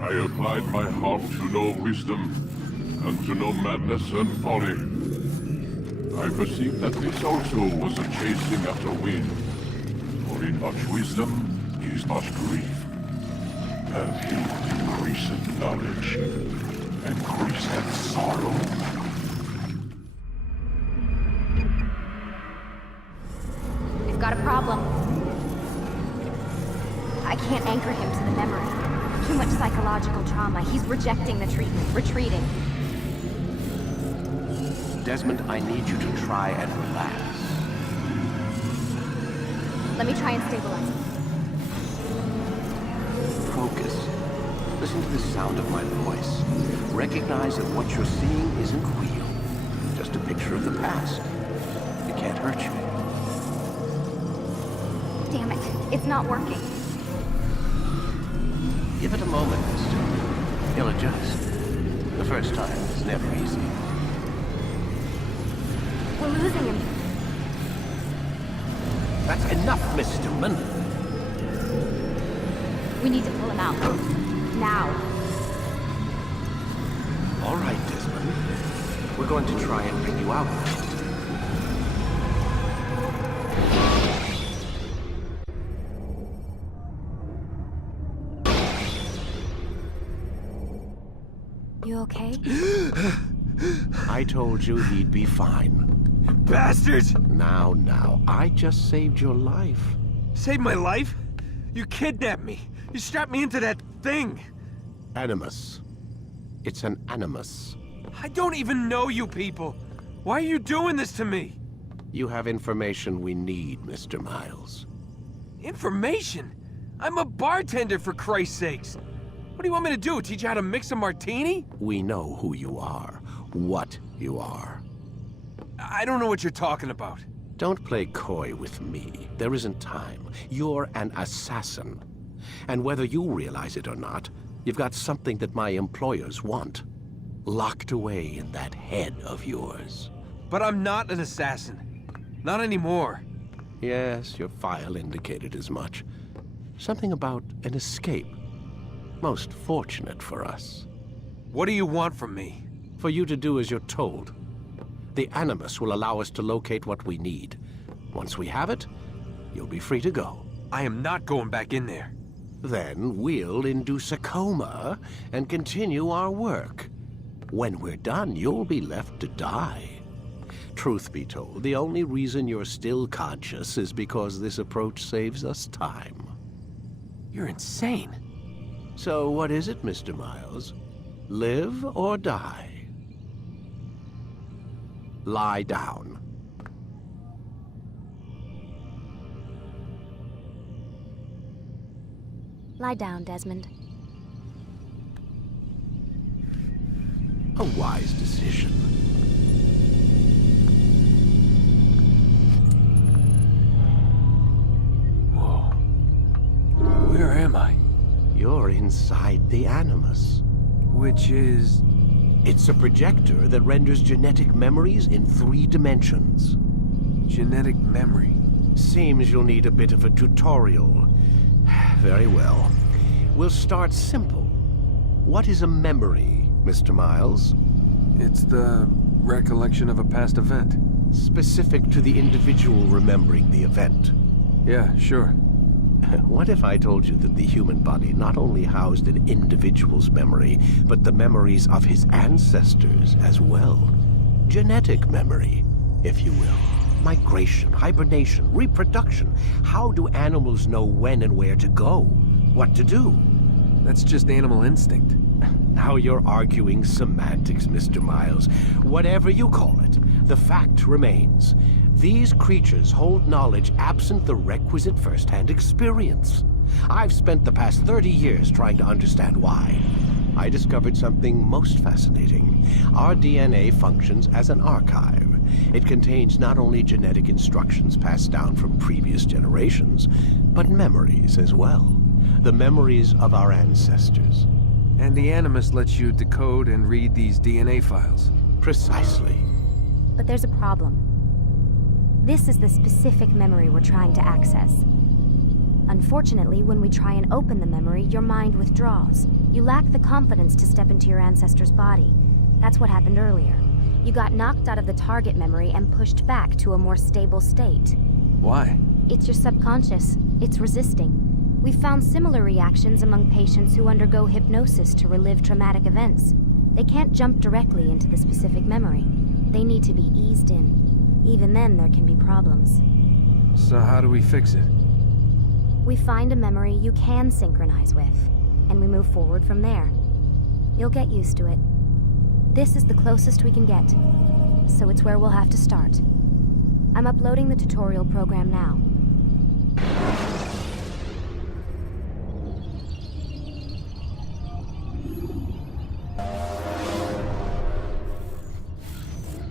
I applied my heart to know wisdom, and to know madness and folly. I perceived that this also was a chasing after wind. For in much wisdom is much grief. And he increaseth knowledge, increaseth sorrow. I've got a problem. I can't anchor him to the memory. Too much psychological trauma. He's rejecting the treatment, retreating. Desmond, I need you to try and relax. Let me try and stabilize him. Focus. Listen to the sound of my voice. Recognize that what you're seeing isn't real. Just a picture of the past. It can't hurt you. Damn it, it's not working. Give it a moment, mister. He'll adjust. The first time is never easy. We're losing him. That's enough, Mr. Mann. We need to pull him out. Now. All right, Desmond. We're going to try and bring you out now. You okay? I told you he'd be fine. Bastards! Now, I just saved your life. Saved my life? You kidnapped me. You strapped me into that thing. Animus. It's an animus. I don't even know you people. Why are you doing this to me? You have information we need, Mr. Miles. Information? I'm a bartender, for Christ's sakes. What do you want me to do? Teach you how to mix a martini? We know who you are, what you are. I don't know what you're talking about. Don't play coy with me. There isn't time. You're an assassin. And whether you realize it or not, you've got something that my employers want. Locked away in that head of yours. But I'm not an assassin. Not anymore. Yes, your file indicated as much. Something about an escape. Most fortunate for us. What do you want from me? For you to do as you're told. The Animus will allow us to locate what we need. Once we have it, you'll be free to go. I am not going back in there. Then we'll induce a coma and continue our work. When we're done, you'll be left to die. Truth be told, the only reason you're still conscious is because this approach saves us time. You're insane. So what is it, Mr. Miles? Live or die? Lie down. Lie down, Desmond. A wise decision. Whoa. Where am I? You're inside the Animus. Which is... It's a projector that renders genetic memories in 3 dimensions. genetic memory. Seems you'll need a bit of a tutorial. Very well. We'll start simple. What is a memory, Mr. Miles? It's the recollection of a past event. Specific to the individual remembering the event. Yeah, sure. What if I told you that the human body not only housed an individual's memory, but the memories of his ancestors as well? Genetic memory, if you will. Migration, hibernation, reproduction. How do animals know when and where to go? What to do? That's just animal instinct. Now you're arguing semantics, Mr. Miles. Whatever you call it, the fact remains. These creatures hold knowledge absent the requisite first-hand experience. I've spent the past 30 years trying to understand why. I discovered something most fascinating. Our DNA functions as an archive. It contains not only genetic instructions passed down from previous generations, but memories as well. the memories of our ancestors. And the Animus lets you decode and read these DNA files. Precisely. But there's a problem. This is the specific memory we're trying to access. Unfortunately, when we try and open the memory, your mind withdraws. You lack the confidence to step into your ancestor's body. That's what happened earlier. You got knocked out of the target memory and pushed back to a more stable state. Why? It's your subconscious. It's resisting. We've found similar reactions among patients who undergo hypnosis to relive traumatic events. They can't jump directly into the specific memory. They need to be eased in. Even then, there can be problems. So how do we fix it? We find a memory you can synchronize with, and we move forward from there. You'll get used to it. This is the closest we can get, so it's where we'll have to start. I'm uploading the tutorial program now.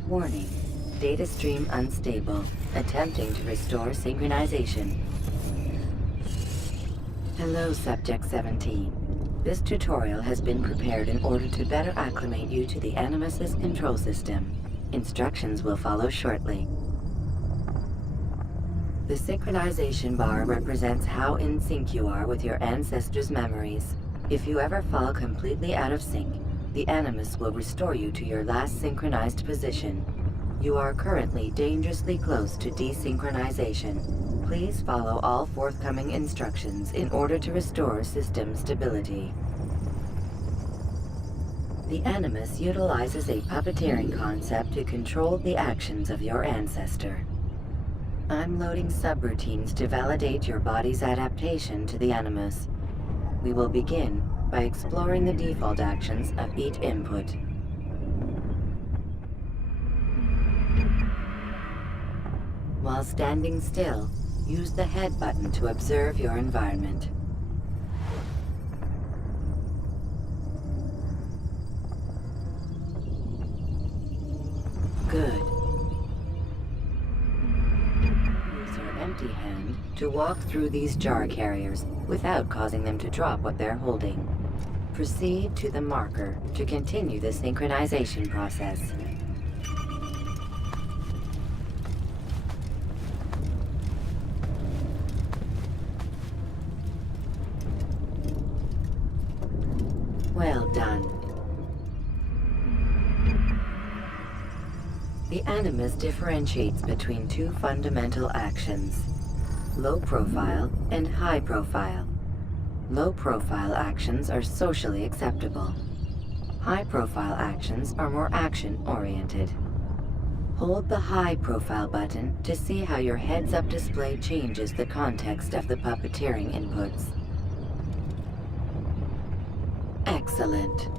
Warning. Data stream unstable. Attempting to restore synchronization. Hello, Subject 17. This tutorial has been prepared in order to better acclimate you to the Animus's control system. Instructions will follow shortly. The synchronization bar represents how in sync you are with your ancestors' memories. If you ever fall completely out of sync, the Animus will restore you to your last synchronized position. You are currently dangerously close to desynchronization. Please follow all forthcoming instructions in order to restore system stability. The Animus utilizes a puppeteering concept to control the actions of your ancestor. I'm loading subroutines to validate your body's adaptation to the Animus. We will begin by exploring the default actions of each input. While standing still, use the head button to observe your environment. Good. Use your empty hand to walk through these jar carriers without causing them to drop what they're holding. Proceed to the marker to continue the synchronization process. Well done. The Animus differentiates between two fundamental actions: low profile and high profile. Low profile actions are socially acceptable. High profile actions are more action-oriented. Hold the high profile button to see how your heads-up display changes the context of the puppeteering inputs. Excellent.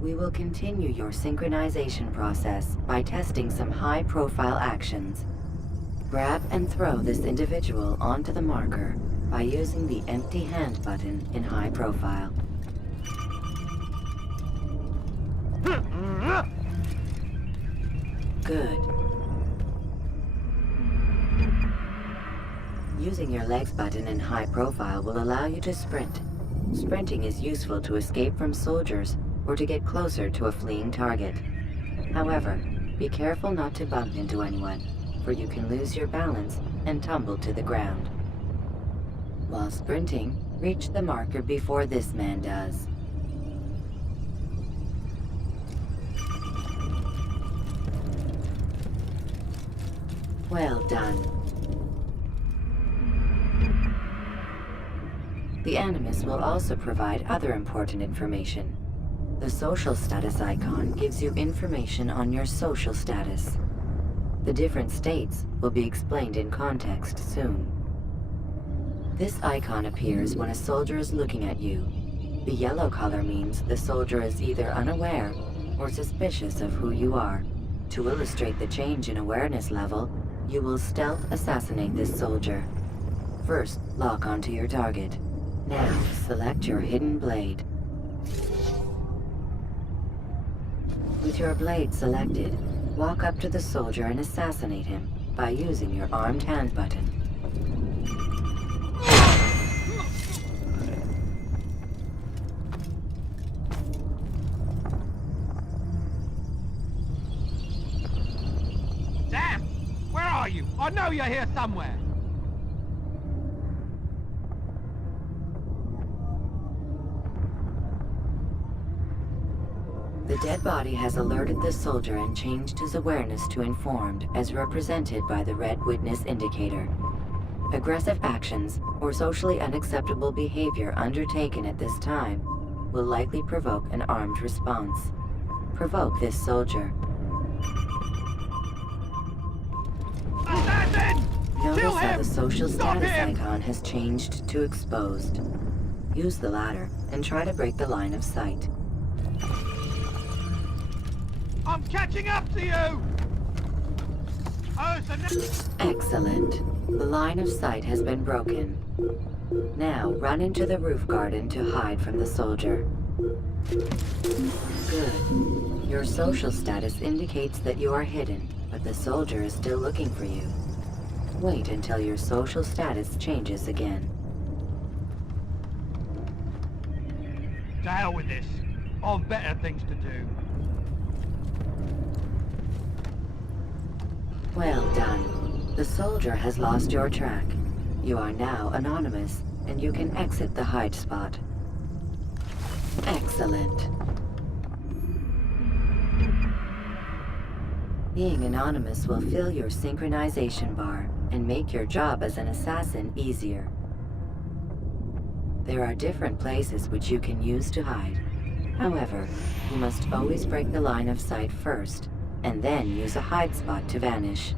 We will continue your synchronization process by testing some high-profile actions. Grab and throw this individual onto the marker by using the empty hand button in high profile. Good. Using your legs button in high profile will allow you to sprint. Sprinting is useful to escape from soldiers or to get closer to a fleeing target. However, be careful not to bump into anyone, for you can lose your balance and tumble to the ground. While sprinting, reach the marker before this man does. Well done. The Animus will also provide other important information. The social status icon gives you information on your social status. The different states will be explained in context soon. This icon appears when a soldier is looking at you. The yellow color means the soldier is either unaware or suspicious of who you are. To illustrate the change in awareness level, you will stealth assassinate this soldier. First, lock onto your target. Now, select your hidden blade. With your blade selected, walk up to the soldier and assassinate him by using your armed hand button. Damn! Where are you? I know you're here somewhere. The dead body has alerted the soldier and changed his awareness to informed, as represented by the red witness indicator. Aggressive actions or socially unacceptable behavior undertaken at this time will likely provoke an armed response. Provoke this soldier. Assassin! Notice Kill how him! the social Stop status him! icon has changed to exposed. Use the latter and try to break the line of sight. I'm catching up to you! Oh, so Excellent. The line of sight has been broken. Now run into the roof garden to hide from the soldier. Good. Your social status indicates that you are hidden, but the soldier is still looking for you. Wait until your social status changes again. to hell with this. I've better things to do. Well done. The soldier has lost your track. You are now anonymous, and you can exit the hide spot. Excellent. Being anonymous will fill your synchronization bar and make your job as an assassin easier. There are different places which you can use to hide. However, you must always break the line of sight first, and then use a hide spot to vanish.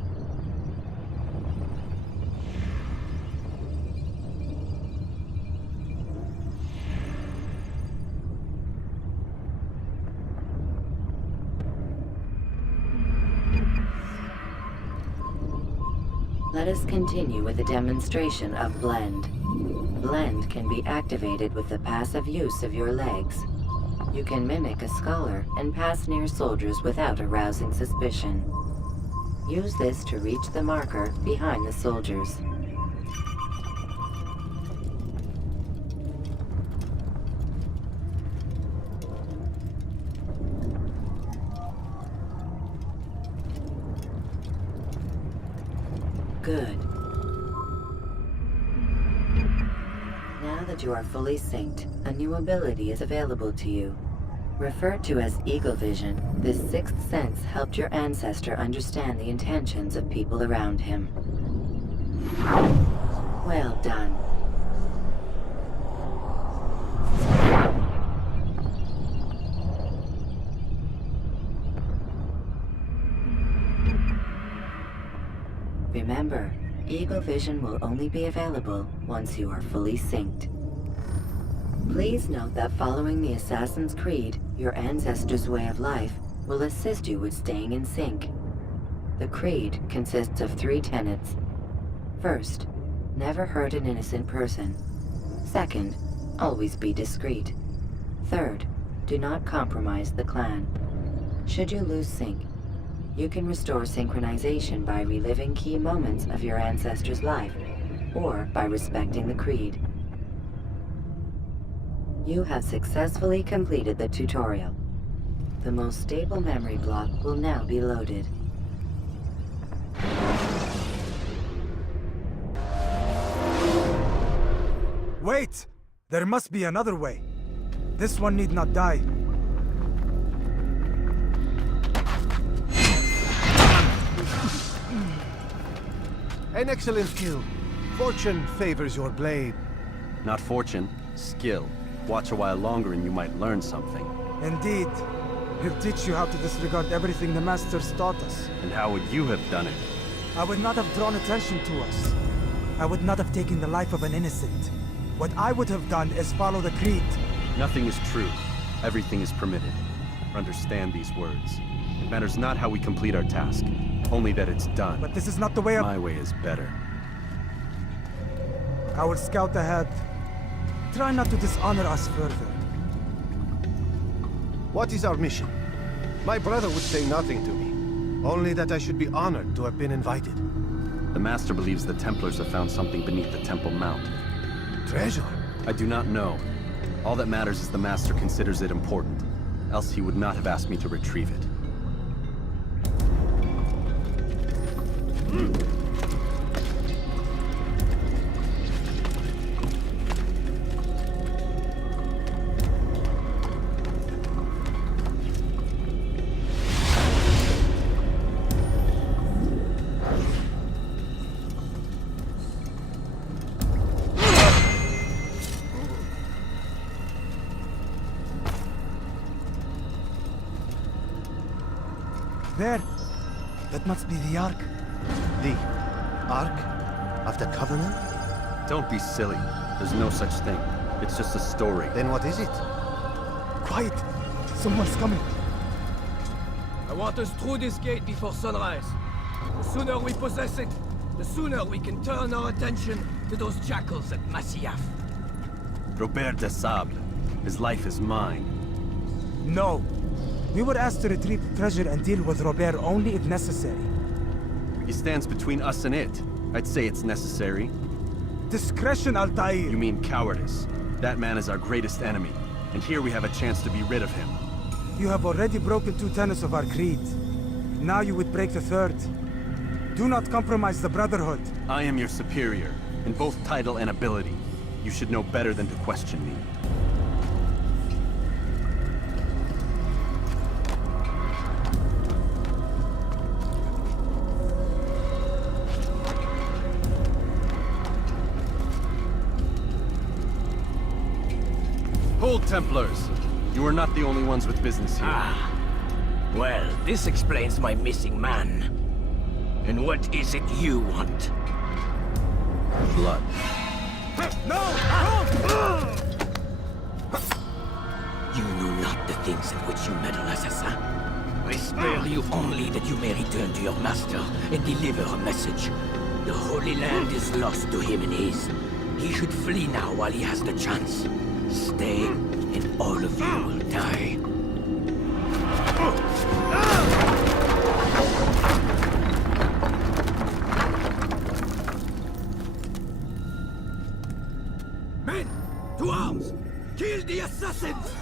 Let us continue with a demonstration of Blend. Blend can be activated with the passive use of your legs. You can mimic a scholar and pass near soldiers without arousing suspicion. Use this to reach the marker behind the soldiers. Good. Now that you are fully synced, a new ability is available to you. Referred to as Eagle Vision, this sixth sense helped your ancestor understand the intentions of people around him. Well done. Remember, Eagle Vision will only be available once you are fully synced. Please note that following the Assassin's Creed, your ancestors' way of life will assist you with staying in sync. The Creed consists of 3 tenets. First, never hurt an innocent person. Second, always be discreet. Third, do not compromise the clan. Should you lose sync, you can restore synchronization by reliving key moments of your ancestor's life, or by respecting the Creed. You have successfully completed the tutorial. The most stable memory block will now be loaded. Wait! There must be another way. This one need not die. An excellent kill. Fortune favors your blade. Not fortune, skill. Watch a while longer and you might learn something. Indeed. He'll teach you how to disregard everything the Masters taught us. And how would you have done it? I would not have drawn attention to us. I would not have taken the life of an innocent. What I would have done is follow the Creed. Nothing is true. Everything is permitted. Understand these words. It matters not how we complete our task, only that it's done. But this is not the way of... My way is better. I will scout ahead. Try not to dishonor us further. What is our mission? My brother would say nothing to me. Only that I should be honored to have been invited. The Master believes the Templars have found something beneath the Temple Mount. Treasure? I do not know. All that matters is the Master considers it important. Else he would not have asked me to retrieve it. There. That must be the Ark. The Ark of the Covenant? Don't be silly. There's no such thing. It's just a story. Then what is it? Quiet! Someone's coming. I want us through this gate before sunrise. The sooner we possess it, the sooner we can turn our attention to those jackals at Masyaf. Robert de Sable. His life is mine. No. We were asked to retrieve the treasure and deal with Robert only if necessary. He stands between us and it. I'd say it's necessary. Discretion, Altair! You mean cowardice. That man is our greatest enemy, and here we have a chance to be rid of him. You have already broken 2 tenets of our creed. Now you would break the 3rd. Do not compromise the Brotherhood. I am your superior, in both title and ability. You should know better than to question me. Hold, Templars! You are not the only ones with business here. Ah. Well, this explains my missing man. And what is it you want? Blood. You know not the things in which you meddle, assassin. I spare you only that you may return to your master and deliver a message. The Holy Land is lost to him and his. He should flee now while he has the chance. Stay, and all of you will die. Men, to arms! Kill the assassins!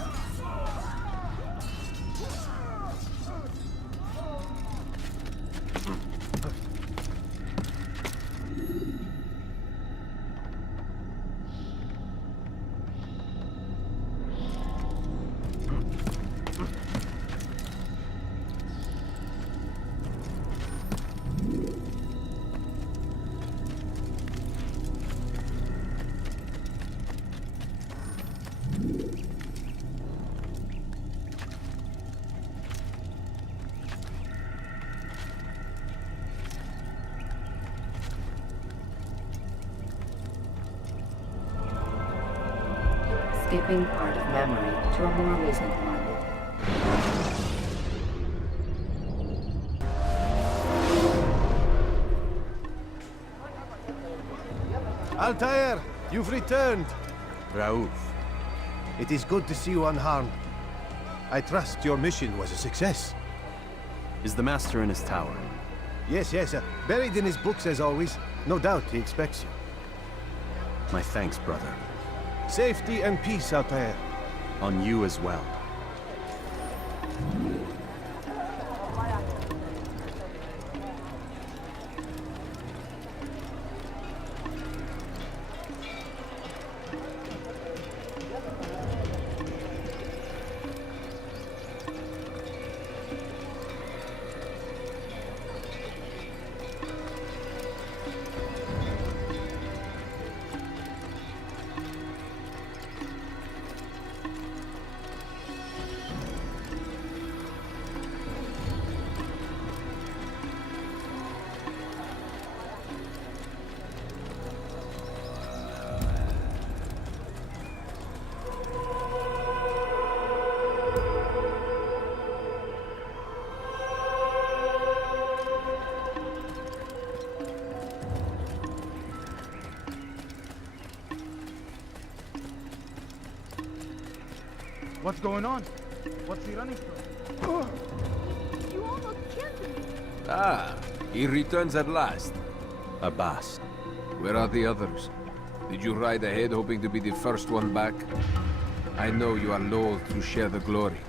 Skipping part of memory to a more recent one. Altair, you've returned. Raouf. It is good to see you unharmed. I trust your mission was a success. Is the Master in his tower? Yes, buried in his books as always. No doubt he expects you. My thanks, brother. Safety and peace, Altair. On you as well. What's going on? What's he running from? You almost killed me. Ah, he returns at last. Abbas. Where are the others? Did you ride ahead hoping to be the first one back? I know you are loath to share the glory.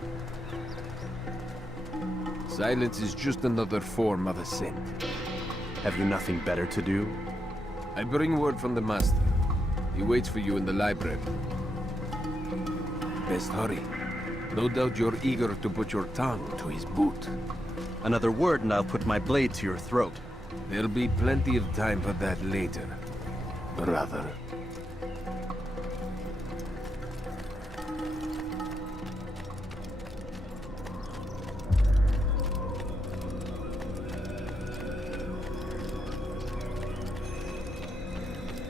Silence is just another form of assent. Have you nothing better to do? I bring word from the Master. He waits for you in the library. Best hurry. No doubt you're eager to put your tongue to his boot. Another word and I'll put my blade to your throat. There'll be plenty of time for that later, brother.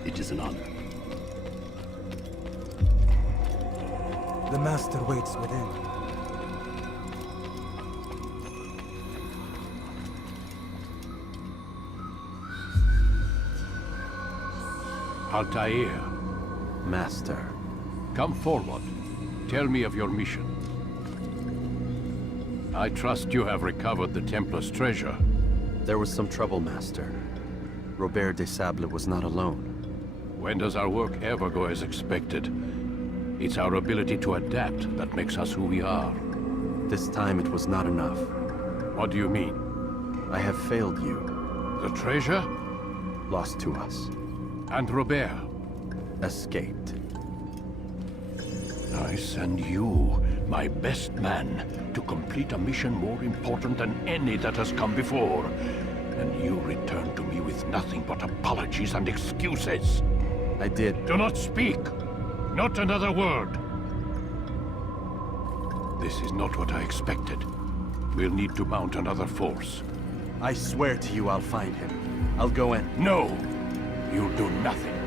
It is an honor. The Master waits within. Altair, Master. come forward. Tell me of your mission. I trust you have recovered the Templar's treasure. There was some trouble, Master. Robert de Sable was not alone. When does our work ever go as expected? It's our ability to adapt that makes us who we are. This time it was not enough. What do you mean? I have failed you. The treasure? Lost to us. And Robert? Escaped. I send you, my best man, to complete a mission more important than any that has come before. And you return to me with nothing but apologies and excuses. I did. Do not speak! Not another word! This is not what I expected. We'll need to mount another force. I swear to you I'll find him. I'll go in. No! You'll do nothing.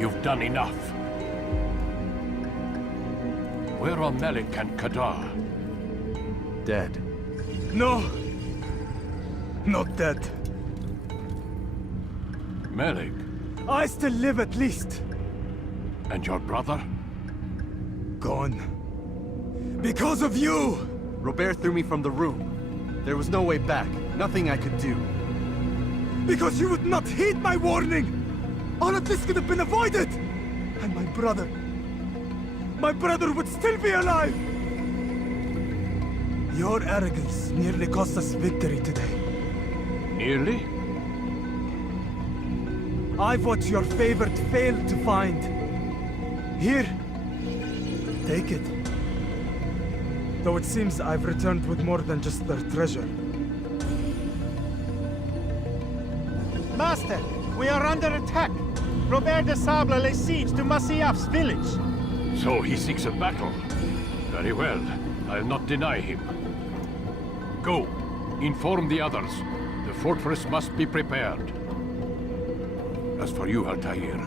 You've done enough. Where are Malik and Kadar? Dead. No! Not dead. Malik? I still live at least. And your brother? Gone. Because of you! Robert threw me from the room. There was no way back. Nothing I could do. Because you would not heed my warning! All of this could have been avoided! And my brother would still be alive! Your arrogance nearly cost us victory today. Nearly? I've what your favorite failed to find. Here. Take it. Though it seems I've returned with more than just their treasure. Master, we are under attack. Robert de Sable lays siege to Masyaf's village. So he seeks a battle. Very well. I'll not deny him. Go. Inform the others. The fortress must be prepared. As for you, Altair,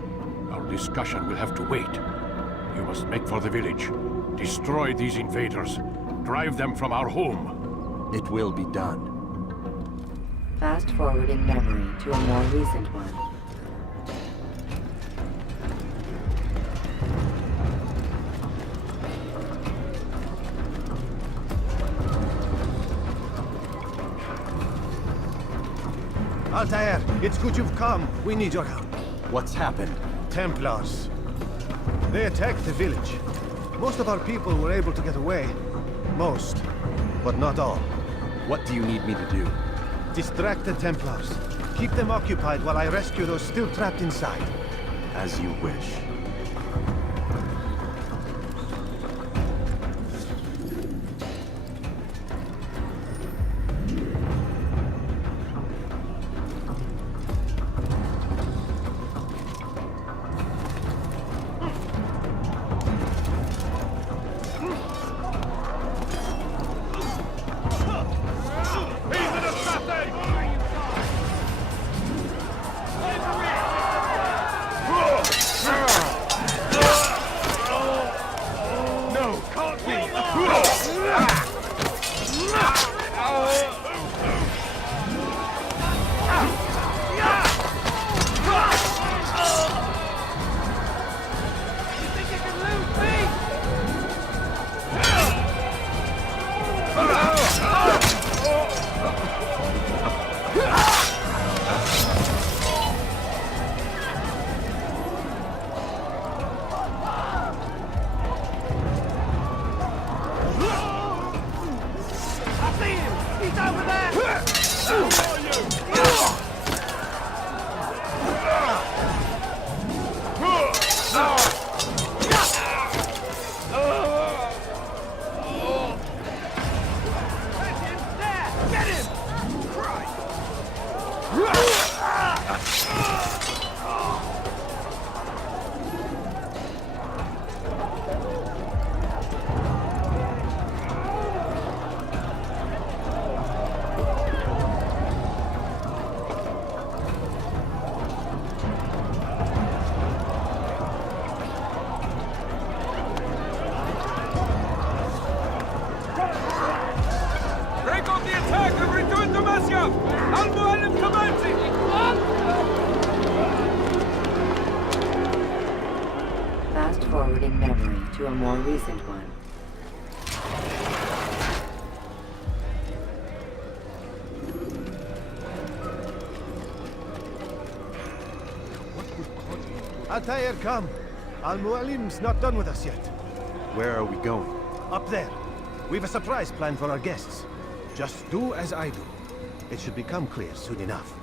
our discussion will have to wait. You must make for the village. Destroy these invaders. Drive them from our home. It will be done. Fast forward in memory to a more recent one. Altair, it's good you've come. We need your help. What's happened? Templars. They attacked the village. Most of our people were able to get away. Most, but not all. What do you need me to do? Distract the Templars. Keep them occupied while I rescue those still trapped inside. As you wish. Break off the attack and return to Masyaf! Al-Mualim commencing! Fast forwarding memory to a more recent one. Altair, come. Al-Mualim's not done with us yet. Where are we going? Up there. We've a surprise planned for our guests. Just do as I do. It should become clear soon enough.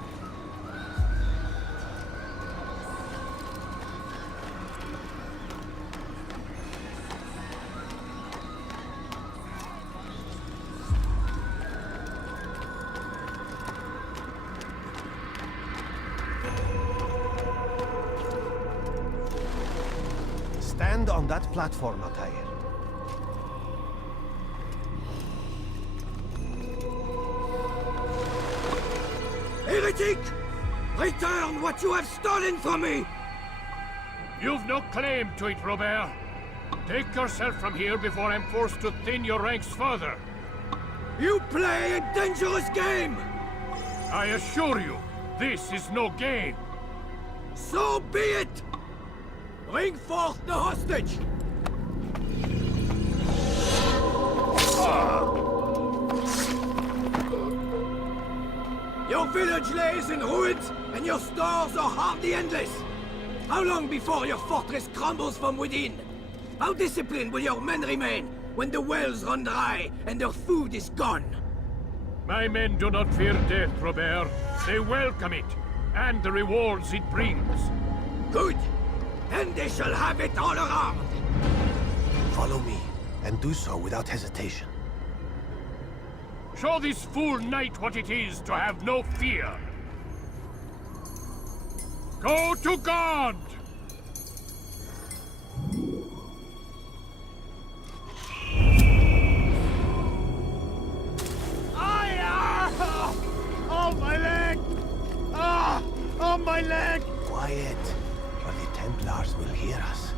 Stand on that platform, Altair. Heretic! Return what you have stolen from me! You've no claim to it, Robert. Take yourself from here before I'm forced to thin your ranks further. You play a dangerous game! I assure you, this is no game. So be it! Bring forth the hostage! Your village lays in ruins, and your stores are hardly endless. How long before your fortress crumbles from within? How disciplined will your men remain when the wells run dry and their food is gone? My men do not fear death, Robert. They welcome it, and the rewards it brings. Good! Then they shall have it all around! Follow me, and do so without hesitation. Show this fool knight what it is to have no fear. Go to God! Oh, my leg! Ah! Oh, my leg! Quiet, or the Templars will hear us.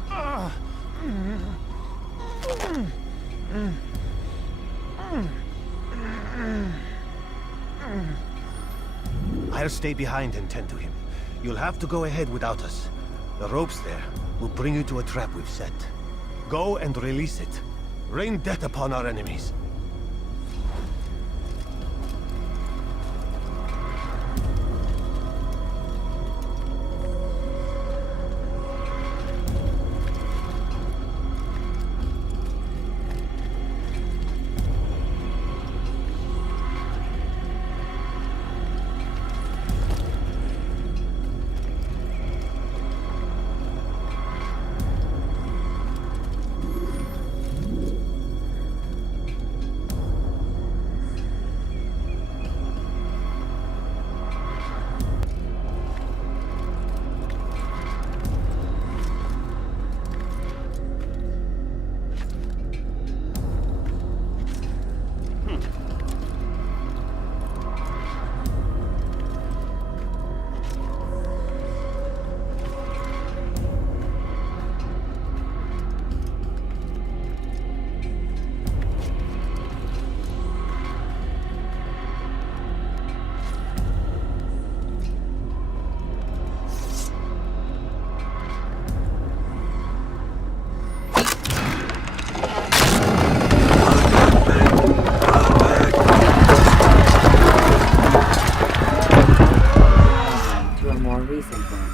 I'll stay behind and tend to him. You'll have to go ahead without us. The ropes there will bring you to a trap we've set. Go and release it. Rain death upon our enemies.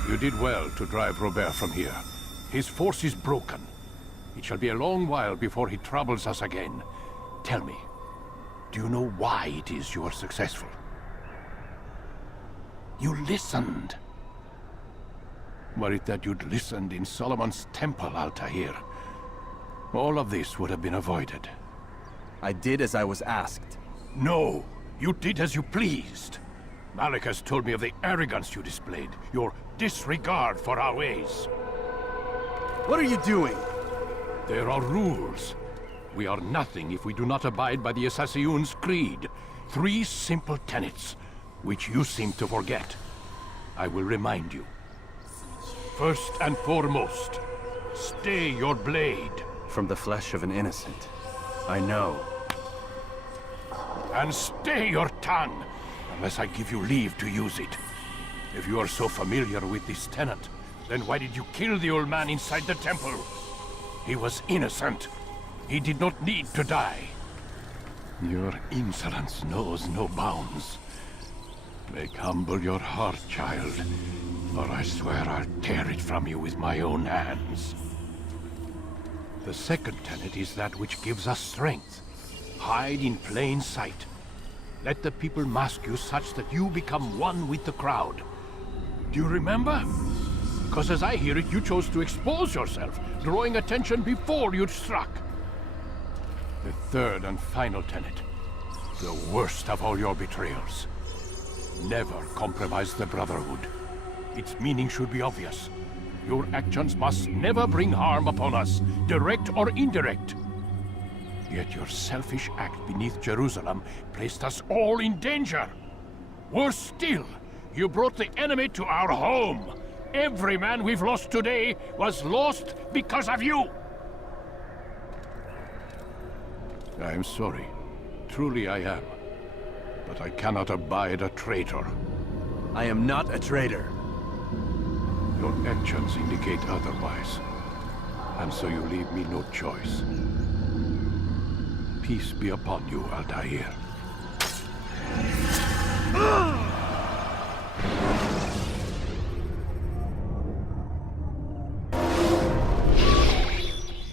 You did well to drive Robert from here. His force is broken. It shall be a long while before he troubles us again. Tell me, do you know why it is you are successful? You listened. Were it that you'd listened in Solomon's temple, Altair, all of this would have been avoided. I did as I was asked. No, you did as you pleased. Malik has told me of the arrogance you displayed, your disregard for our ways. What are you doing? There are rules. We are nothing if we do not abide by the Assassin's creed. 3 simple tenets, which you seem to forget. I will remind you. First and foremost, stay your blade. From the flesh of an innocent. I know. And stay your tongue, unless I give you leave to use it. If you are so familiar with this tenet, then why did you kill the old man inside the temple? He was innocent. He did not need to die. Your insolence knows no bounds. Make humble your heart, child, or I swear I'll tear it from you with my own hands. The second tenet is that which gives us strength. Hide in plain sight. Let the people mask you such that you become one with the crowd. Do you remember? Because as I hear it, you chose to expose yourself, drawing attention before you'd struck. The third and final tenet. The worst of all your betrayals. Never compromise the Brotherhood. Its meaning should be obvious. Your actions must never bring harm upon us, direct or indirect. Yet your selfish act beneath Jerusalem placed us all in danger. Worse still, you brought the enemy to our home. Every man we've lost today was lost because of you. I am sorry. Truly I am. But I cannot abide a traitor. I am not a traitor. Your actions indicate otherwise. And so you leave me no choice. Peace be upon you, Altair.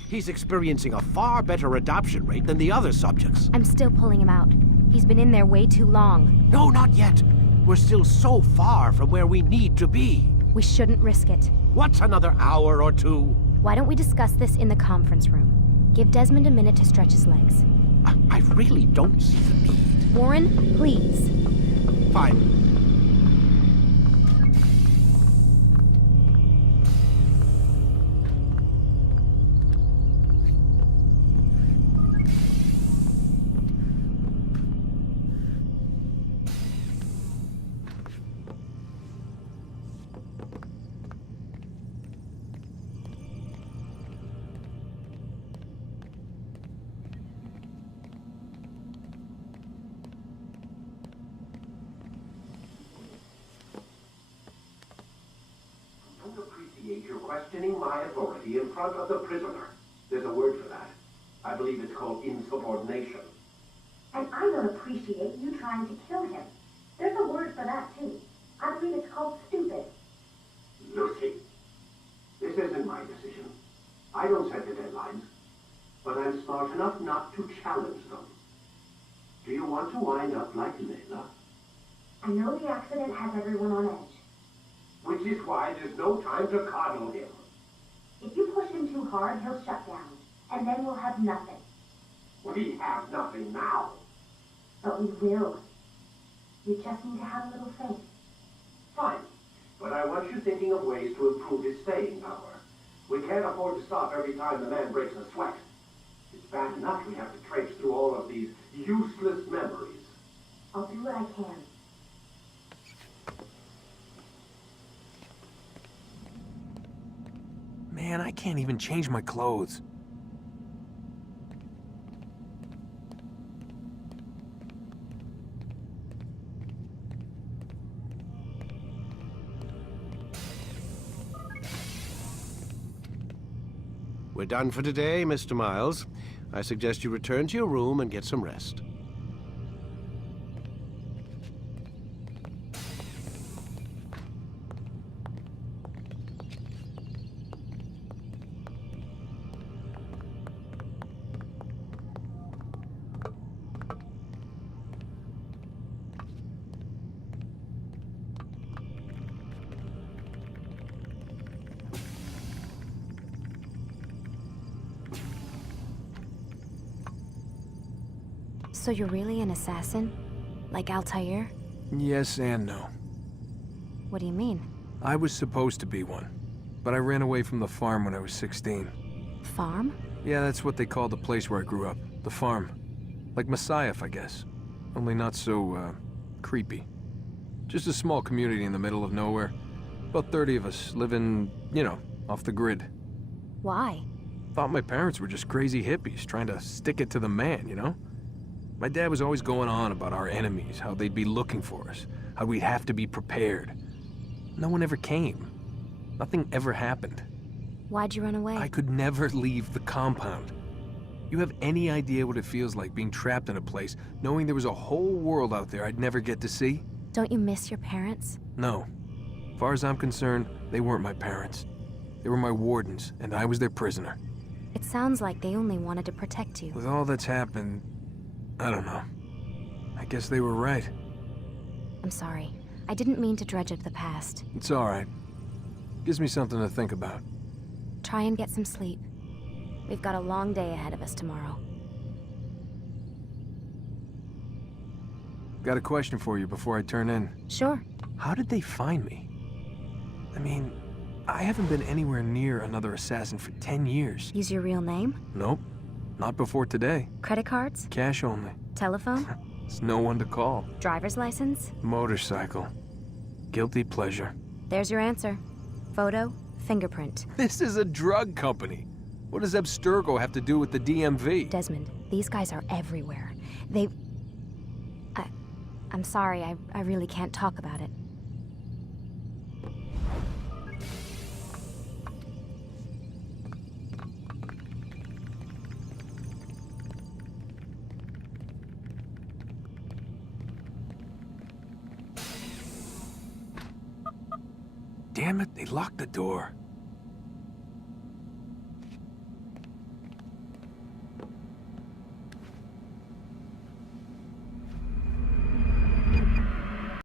He's experiencing a far better adoption rate than the other subjects. I'm still pulling him out. He's been in there way too long. No, not yet. We're still so far from where we need to be. We shouldn't risk it. What's another hour or two? Why don't we discuss this in the conference room? Give Desmond a minute to stretch his legs. I really don't see the need. Warren, please. Fine. You're questioning my authority in front of the prisoner. There's a word for that. I believe it's called insubordination. And I don't appreciate you trying to kill him. There's a word for that, too. I believe it's called stupid. Lucy, this isn't my decision. I don't set the deadlines. But I'm smart enough not to challenge them. Do you want to wind up like Layla? I know the accident has everyone on edge. Which is why there's no time to coddle him. If you push him too hard, he'll shut down. And then we'll have nothing. We have nothing now. But we will. You just need to have a little faith. Fine. But I want you thinking of ways to improve his staying power. We can't afford to stop every time the man breaks a sweat. It's bad enough we have to traipse through all of these useless memories. I'll do what I can. Man, I can't even change my clothes. We're done for today, Mr. Miles. I suggest you return to your room and get some rest. So you're really an assassin? Like Altair? Yes and no. What do you mean? I was supposed to be one, but I ran away from the farm when I was 16. Farm? Yeah, that's what they called the place where I grew up. The farm. Like Messiah, I guess. Only not so, creepy. Just a small community in the middle of nowhere. About 30 of us living, you know, off the grid. Why? Thought my parents were just crazy hippies trying to stick it to the man, you know? My dad was always going on about our enemies, how they'd be looking for us, how we'd have to be prepared. No one ever came. Nothing ever happened. Why'd you run away? I could never leave the compound. You have any idea what it feels like being trapped in a place, knowing there was a whole world out there I'd never get to see? Don't you miss your parents? No. As far as I'm concerned, they weren't my parents. They were my wardens, and I was their prisoner. It sounds like they only wanted to protect you. With all that's happened, I don't know. I guess they were right. I'm sorry. I didn't mean to dredge up the past. It's all right. Gives me something to think about. Try and get some sleep. We've got a long day ahead of us tomorrow. Got a question for you before I turn in. Sure. How did they find me? I mean, I haven't been anywhere near another assassin for 10 years. Use your real name? Nope. Not before today. Credit cards? Cash only. Telephone? There's no one to call. Driver's license? Motorcycle. Guilty pleasure. There's your answer. Photo, fingerprint. This is a drug company. What does Abstergo have to do with the DMV? Desmond, these guys are everywhere. I'm sorry, I really can't talk about it. Damn it, they locked the door.